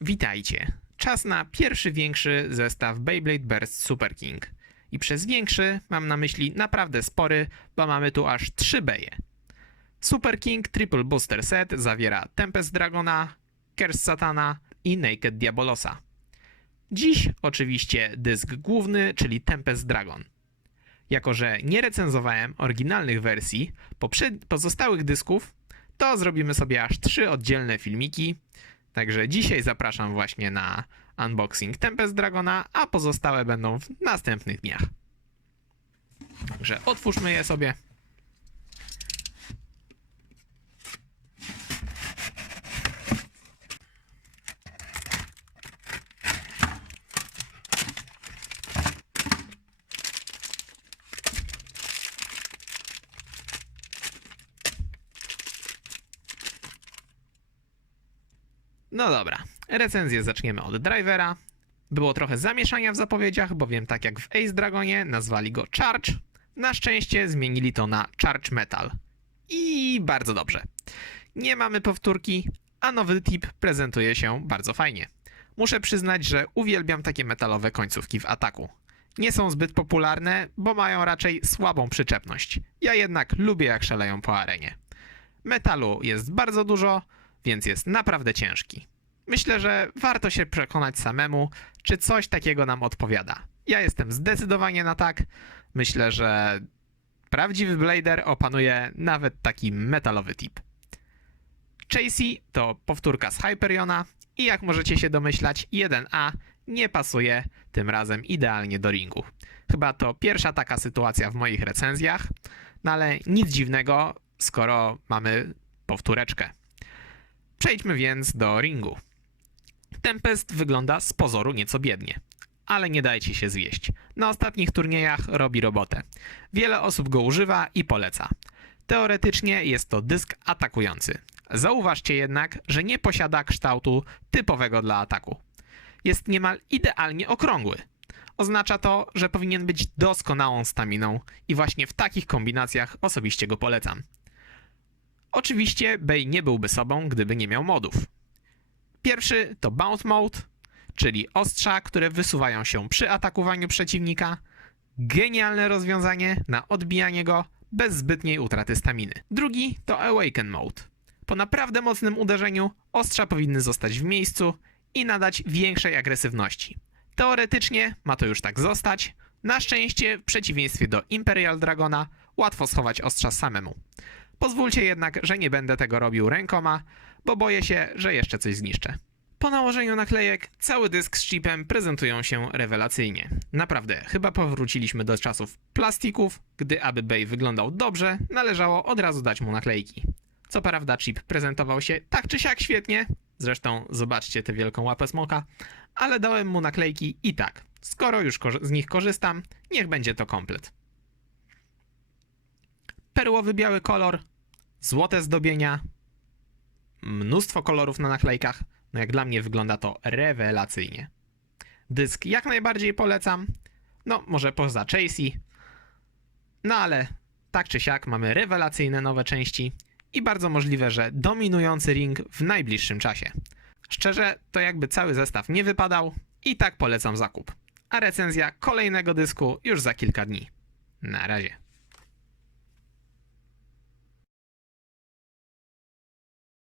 Witajcie. Czas na pierwszy większy zestaw Beyblade Burst Super King. I przez większy mam na myśli naprawdę spory, bo mamy tu aż trzy beje. Super King Triple Booster Set zawiera Tempest Dragona, Curse Satana i Naked Diabolosa. Dziś oczywiście dysk główny, czyli Tempest Dragon. Jako, że nie recenzowałem oryginalnych wersji poprzed- pozostałych dysków, to zrobimy sobie aż trzy oddzielne filmiki. Także dzisiaj zapraszam właśnie na unboxing Tempest Dragona, a pozostałe będą w następnych dniach. Także otwórzmy je sobie. No dobra, recenzję zaczniemy od drivera. Było trochę zamieszania w zapowiedziach, bowiem tak jak w Ace Dragonie nazwali go Charge, na szczęście zmienili to na Charge Metal. I bardzo dobrze. Nie mamy powtórki, a nowy tip prezentuje się bardzo fajnie. Muszę przyznać, że uwielbiam takie metalowe końcówki w ataku. Nie są zbyt popularne, bo mają raczej słabą przyczepność. Ja jednak lubię jak szaleją po arenie. Metalu jest bardzo dużo, więc jest naprawdę ciężki. Myślę, że warto się przekonać samemu, czy coś takiego nam odpowiada. Ja jestem zdecydowanie na tak. Myślę, że prawdziwy blader opanuje nawet taki metalowy tip. Chasey to powtórka z Hyperiona i jak możecie się domyślać, 1A nie pasuje tym razem idealnie do ringu. Chyba to pierwsza taka sytuacja w moich recenzjach, no ale nic dziwnego, skoro mamy powtóreczkę. Przejdźmy więc do ringu. Tempest wygląda z pozoru nieco biednie, ale nie dajcie się zwieść. Na ostatnich turniejach robi robotę. Wiele osób go używa i poleca. Teoretycznie jest to dysk atakujący. Zauważcie jednak, że nie posiada kształtu typowego dla ataku. Jest niemal idealnie okrągły. Oznacza to, że powinien być doskonałą staminą i właśnie w takich kombinacjach osobiście go polecam. Oczywiście Bey nie byłby sobą, gdyby nie miał modów. Pierwszy to Bounce Mode, czyli ostrza, które wysuwają się przy atakowaniu przeciwnika. Genialne rozwiązanie na odbijanie go bez zbytniej utraty staminy. Drugi to Awaken Mode. Po naprawdę mocnym uderzeniu ostrza powinny zostać w miejscu i nadać większej agresywności. Teoretycznie ma to już tak zostać. Na szczęście, w przeciwieństwie do Imperial Dragona, łatwo schować ostrza samemu. Pozwólcie jednak, że nie będę tego robił rękoma, bo boję się, że jeszcze coś zniszczę. Po nałożeniu naklejek cały dysk z chipem prezentują się rewelacyjnie. Naprawdę, chyba powróciliśmy do czasów plastików, gdy aby Bay wyglądał dobrze, należało od razu dać mu naklejki. Co prawda chip prezentował się tak czy siak świetnie, zresztą zobaczcie tę wielką łapę smoka, ale dałem mu naklejki i tak. Skoro już z nich korzystam, niech będzie to komplet. Perłowy biały kolor, złote zdobienia, mnóstwo kolorów na naklejkach. No jak dla mnie wygląda to rewelacyjnie. Dysk jak najbardziej polecam. No, może poza Chasey. No ale tak czy siak mamy rewelacyjne nowe części i bardzo możliwe, że dominujący ring w najbliższym czasie. Szczerze, to jakby cały zestaw nie wypadał i tak polecam zakup. A recenzja kolejnego dysku już za kilka dni. Na razie.